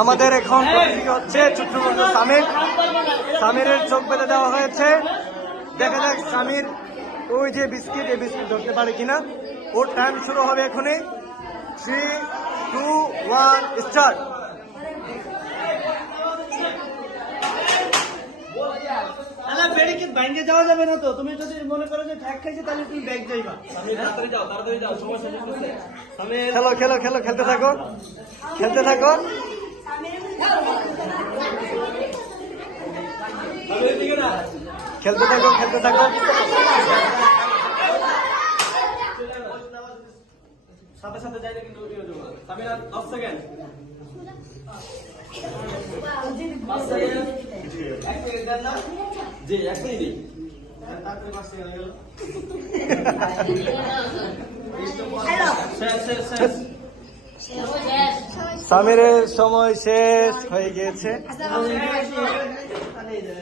আমাদের এখন প্রতিযোগী হচ্ছে ছোট্ট বন্ধু সামির। সামিরের চোখ বেঁধে দেওয়া হয়েছে। দেখা যাক সামির ওই যে বিস্কিট, এই বিস্কিট ধরতে পারে কিনা। ওর টাইম শুরু হবে এখনই। 3, 2, 1 স্টার্ট। ব্যাংকে যাওয়া যাবে না তো, তুমি যদি মনে করো যে ঠ্যাক খাইছে তাহলে তুমি ব্যাংক যাইবা। তাড়াতাড়ি যাও, সময় শেষ হচ্ছে। খেলো খেলো খেলো, খেলতে থাকো, খেলতে থাকো। খেলতে থাকো, খেলতে থাকো। সাথে সাথে যাইলে কিন্তু উঠে যাবো। সামির আর 10 সেকেন্ড। 5 সেকেন্ড। 1 সেকেন্ড দেন না। জি, 1 মিনিট। তারপরে 5 সেকেন্ড গেল। শেষ। সামিরের সময় শেষ হয়ে গিয়েছে।